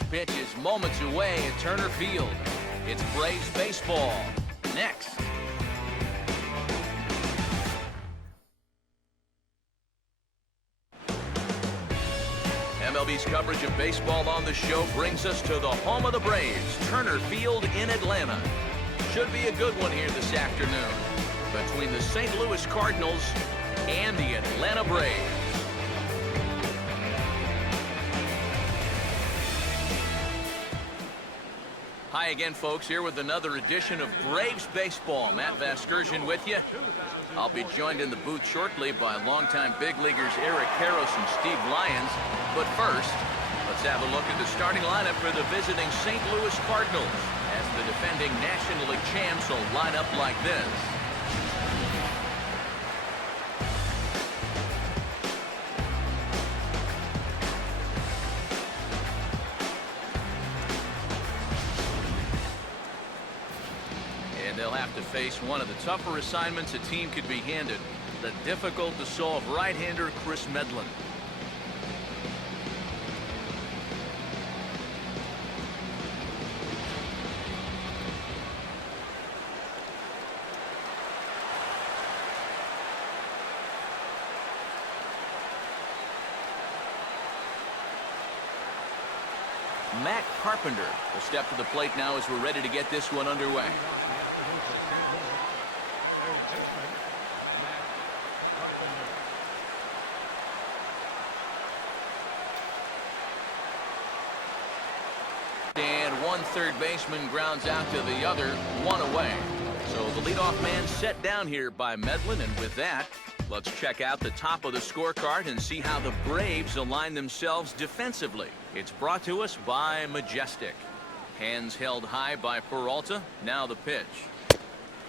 first pitch is moments away at Turner Field. It's Braves baseball. Next. MLB's coverage of baseball on the show brings us to the home of the Braves, Turner Field in Atlanta. Should be a good one here this afternoon between the St. Louis Cardinals and the Atlanta Braves. Hi again, folks, here with another edition of Braves Baseball. Matt Vasgersian with you. I'll be joined in the booth shortly by longtime big leaguers Eric Karros and Steve Lyons. But first, let's have a look at the starting lineup for the visiting St. Louis Cardinals as the defending National League champs will line up like this. They'll have to face one of the tougher assignments a team could be handed, the difficult-to-solve right-hander Chris Medlin. Matt Carpenter will step to the plate now as we're ready to get this one underway. And one third baseman grounds out to the other, one away. So the leadoff man set down here by Medlin, and with that, let's check out the top of the scorecard and see how the Braves align themselves defensively. It's brought to us by Majestic. Hands held high by Peralta. Now the pitch.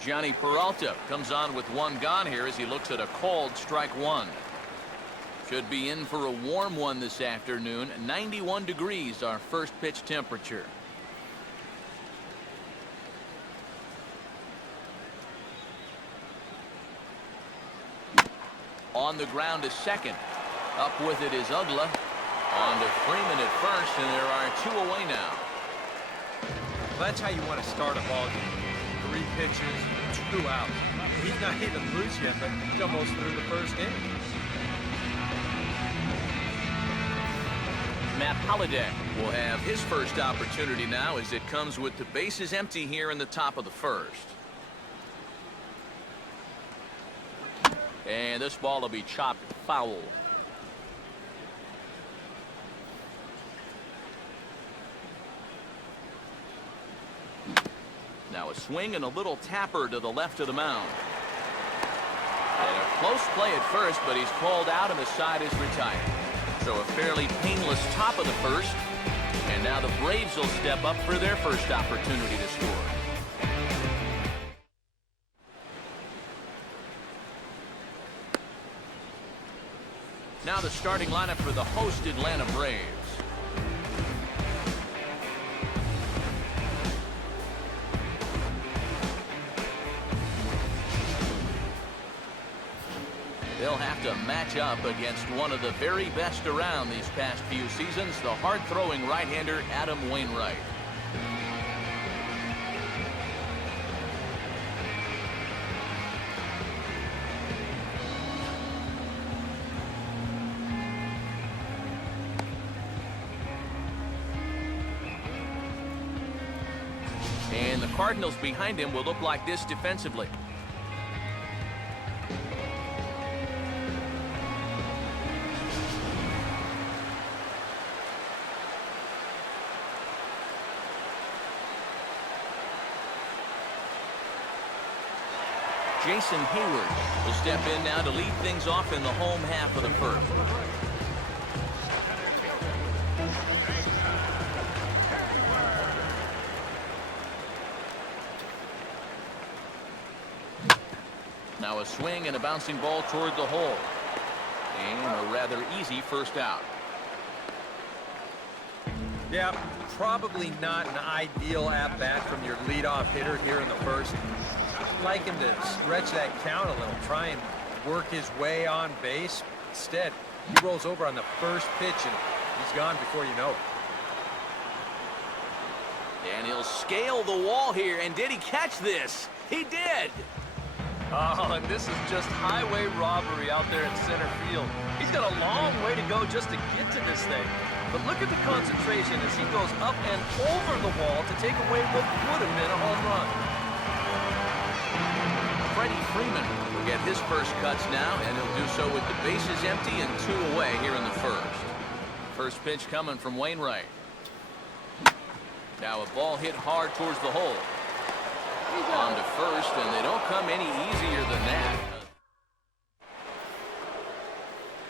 Johnny Peralta comes on with one gone here as he looks at a called strike one. Should be in for a warm one this afternoon. 91 degrees, our first pitch temperature. On the ground is second. Up with it is Ugla. On to Freeman at first, and there are two away now. That's how you want to start a ball game. 3 pitches, 2 outs. He's not even loose yet, but he's almost through the first inning. Matt Holliday will have his first opportunity now as it comes with the bases empty here in the top of the first. And this ball will be chopped foul. Now a swing and a little tapper to the left of the mound. And a close play at first, but he's called out and the side is retired. So a fairly painless top of the first. And now the Braves will step up for their first opportunity to score. Now the starting lineup for the host Atlanta Braves. They'll have to match up against one of the very best around these past few seasons, the hard-throwing right-hander Adam Wainwright. And the Cardinals behind him will look like this defensively. Jason Hayward will step in now to lead things off in the home half of the first. Now a swing and a bouncing ball toward the hole. And a rather easy first out. Yeah, probably not an ideal at-bat from your leadoff hitter here in the first. I'd like him to stretch that count a little, try and work his way on base. Instead, he rolls over on the first pitch, and he's gone before you know it. And he'll scale the wall here. And did he catch this? He did. Oh, and this is just highway robbery out there in center field. He's got a long way to go just to get to this thing. But look at the concentration as he goes up and over the wall to take away what would have been a home run. Freddie Freeman will get his first cuts now, and he'll do so with the bases empty and 2 away here in the first. First pitch coming from Wainwright. Now a ball hit hard towards the hole. On to first, and they don't come any easier than that.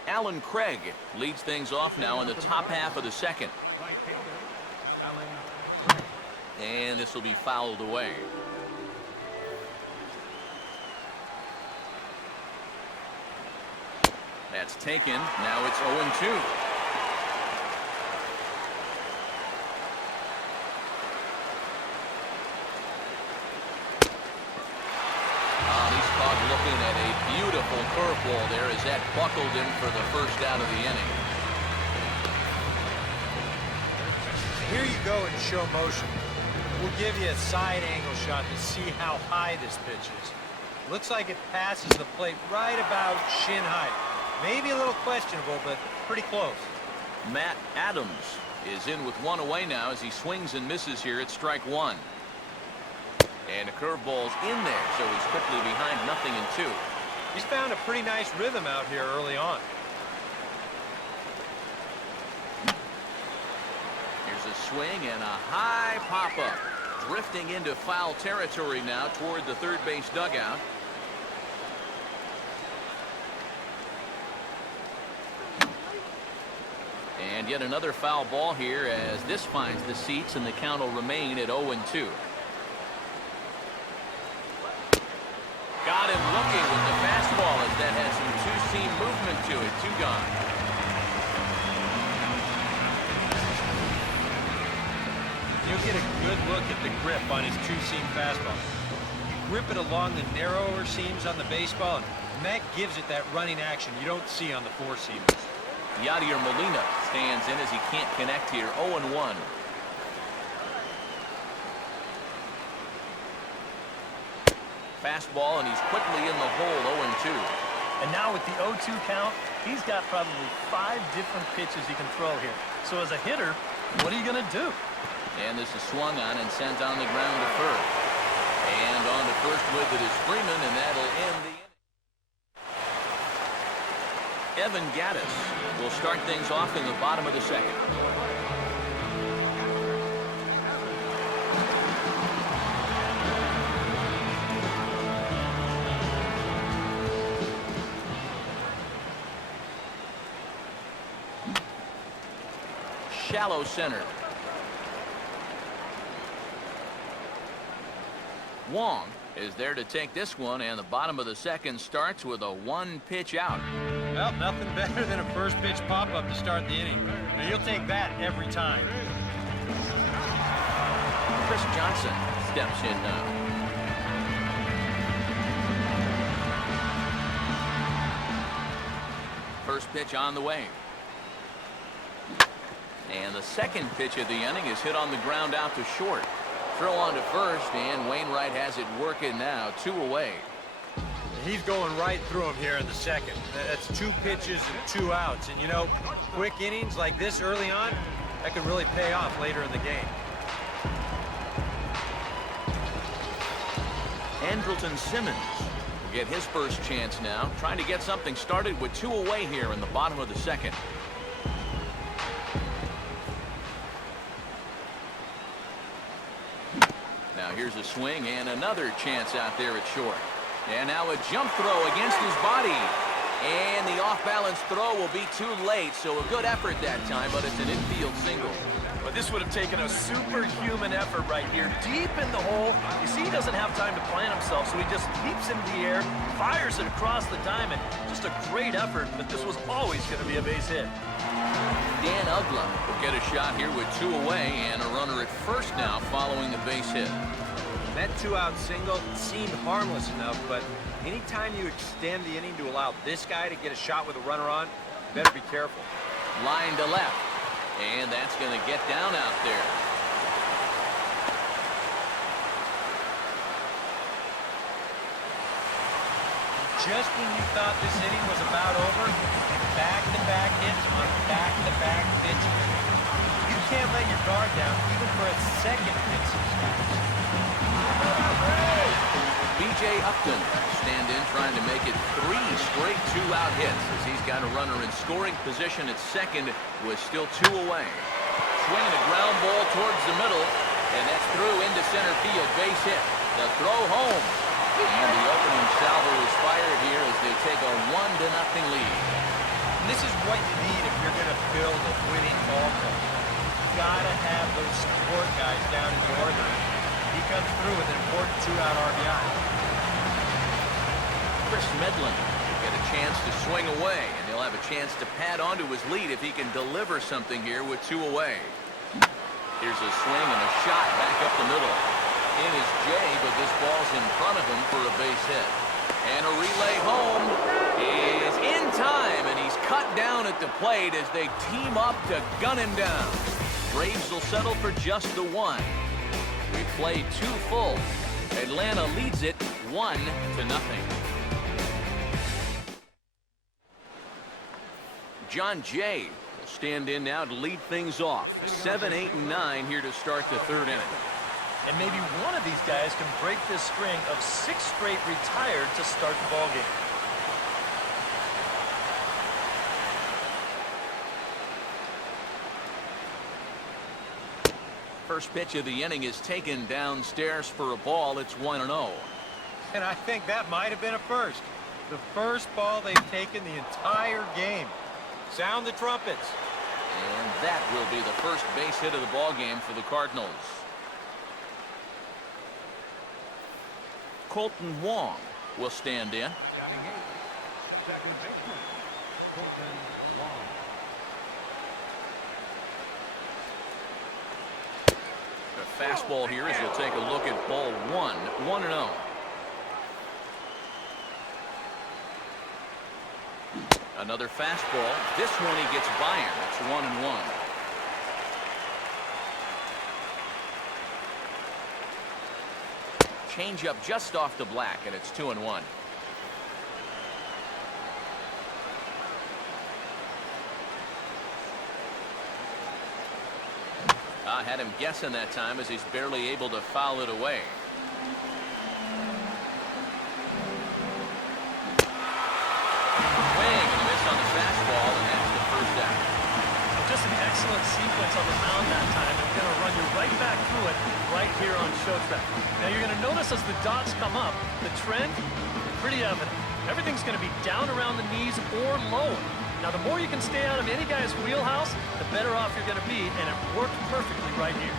Alan Craig leads things off now in the top half of the second. And this will be fouled away. That's taken. Now it's 0-2. Looking at a beautiful curveball there as that buckled him for the first out of the inning. Here you go in show motion. We'll give you a side angle shot to see how high this pitch is. Looks like it passes the plate right about shin height. Maybe a little questionable, but pretty close. Matt Adams is in with 1 away now as he swings and misses here at strike 1. And a curveball's in there, so he's quickly behind 0-2. He's found a pretty nice rhythm out here early on. Here's a swing and a high pop-up. Drifting into foul territory now toward the third base dugout. And yet another foul ball here as this finds the seats, and the count will remain at 0-2. Got him looking with the fastball as that had some two-seam movement to it. 2 gone. You'll get a good look at the grip on his two-seam fastball. You grip it along the narrower seams on the baseball, and that gives it that running action you don't see on the four-seamers. Yadier Molina stands in as he can't connect here. 0-1. Fastball, and he's quickly in the hole. 0-2. And now with the 0-2 count, he's got probably 5 different pitches he can throw here. So as a hitter, what are you going to do? And this is swung on and sent on the ground to first. And on to first with it is Freeman, and that'll end the inning. Evan Gattis will start things off in the bottom of the second. Shallow center. Wong is there to take this one, and the bottom of the second starts with a 1-pitch out. Well, nothing better than a first pitch pop-up to start the inning. Now, you'll take that every time. Chris Johnson steps in now. First pitch on the way. And the second pitch of the inning is hit on the ground out to short. Throw on to first, and Wainwright has it working now. 2 away. He's going right through him here in the second. That's 2 pitches and 2 outs. And, you know, quick innings like this early on, that can really pay off later in the game. Andrelton Simmons will get his first chance now, trying to get something started with 2 away here in the bottom of the second. Now here's a swing and another chance out there at short. And now a jump throw against his body. And the off-balance throw will be too late, so a good effort that time, but it's an infield single. But this would have taken a superhuman effort right here, deep in the hole. You see, he doesn't have time to plant himself, so he just leaps into the air, fires it across the diamond. Just a great effort, but this was always going to be a base hit. Dan Uggla will get a shot here with 2 away, and a runner at first now following the base hit. That 2-out single seemed harmless enough, but anytime you extend the inning to allow this guy to get a shot with a runner on, you better be careful. Line to left, and that's going to get down out there. just when you thought this inning was about over, back-to-back hits on back-to-back pitches. You can't let your guard down even for a second against these guys. B.J. Upton stand in trying to make it 3 straight 2-out hits as he's got a runner in scoring position at second with still 2 away. Swinging a ground ball towards the middle, and that's through into center field. Base hit. The throw home. And the opening salvo is fired here as they take a 1-0 lead. And this is what you need if you're going to build a winning ball club. You gotta have those support guys down in the order. He comes through with an important 2-out RBI. Chris Medlin will get a chance to swing away, and he'll have a chance to pad onto his lead if he can deliver something here with 2 away. Here's a swing and a shot back up the middle. In is Jay, but this ball's in front of him for a base hit. And a relay home is in time, and he's cut down at the plate as they team up to gun him down. Braves will settle for just the 1. We played 2 full. Atlanta leads it 1-0. John Jay will stand in now to lead things off. 7, 8, and 9 here to start the 3rd inning. And maybe one of these guys can break this string of 6 straight retired to start the ballgame. First pitch of the inning is taken downstairs for a ball. It's 1-0. And I think that might have been a first. The first ball they've taken the entire game. Sound the trumpets. And that will be the first base hit of the ball game for the Cardinals. Colton Wong will stand in. Batting 8, second baseman, Colton Wong. The fastball here as we'll take a look at ball 1, 1-0. Another fastball. This one he gets by him. It's 1-1. Change up just off the black, and it's 2-1. I had him guessing that time as he's barely able to foul it away. Swing and a miss on the fastball, and that's the first out. Just an excellent sequence on the mound that time. And going to run you right back through it right here on show track. Now you're going to notice as the dots come up, the trend, pretty evident. Everything's going to be down around the knees or lower. Now the more you can stay out of any guy's wheelhouse, the better off you're going to be, and it worked perfectly right here.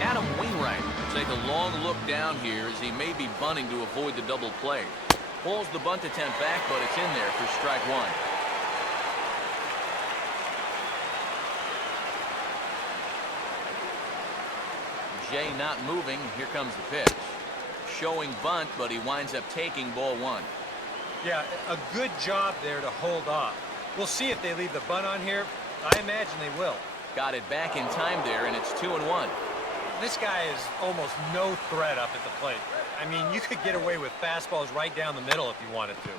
Adam Wainwright will take a long look down here as he may be bunting to avoid the double play. Pulls the bunt attempt back, but it's in there for strike 1. Jay not moving. Here comes the pitch. Showing bunt, but he winds up taking ball 1. Yeah, a good job there to hold off. We'll see if they leave the bunt on here. I imagine they will. Got it back in time there, and it's 2-1. This guy is almost no threat up at the plate. I mean, you could get away with fastballs right down the middle if you wanted to.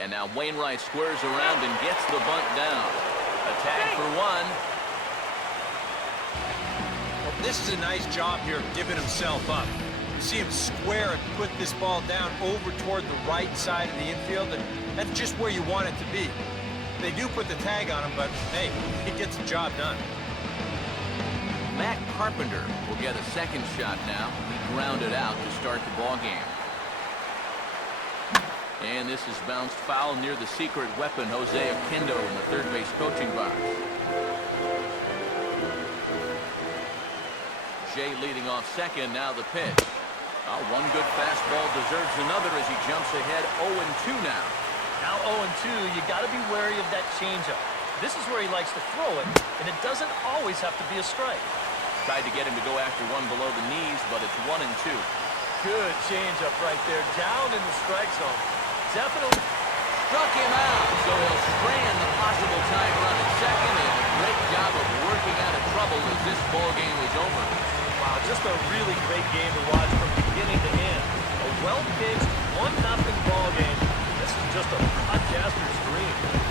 And now Wainwright squares around and gets the bunt down. A tag for 1. Well, this is a nice job here of giving himself up. You see him square and put this ball down over toward the right side of the infield, and that's just where you want it to be. They do put the tag on him, but hey, he gets the job done. Matt Carpenter will get a second shot now. He grounded out to start the ball game. And this is bounced foul near the secret weapon, Jose Oquendo, in the third base coaching box. Jay leading off second, now the pitch. One good fastball deserves another as he jumps ahead 0-2 now. Now 0-2, you got to be wary of that changeup. This is where he likes to throw it, and it doesn't always have to be a strike. Tried to get him to go after one below the knees, but it's 1-2. Good changeup right there, down in the strike zone. Definitely Struck him out, so he'll strand the possible tying run at second, and a great job of working out of trouble as this ball game is over. Wow, just a really great game to watch from beginning well pitched, 1-0 ball game. This is just a broadcaster's dream.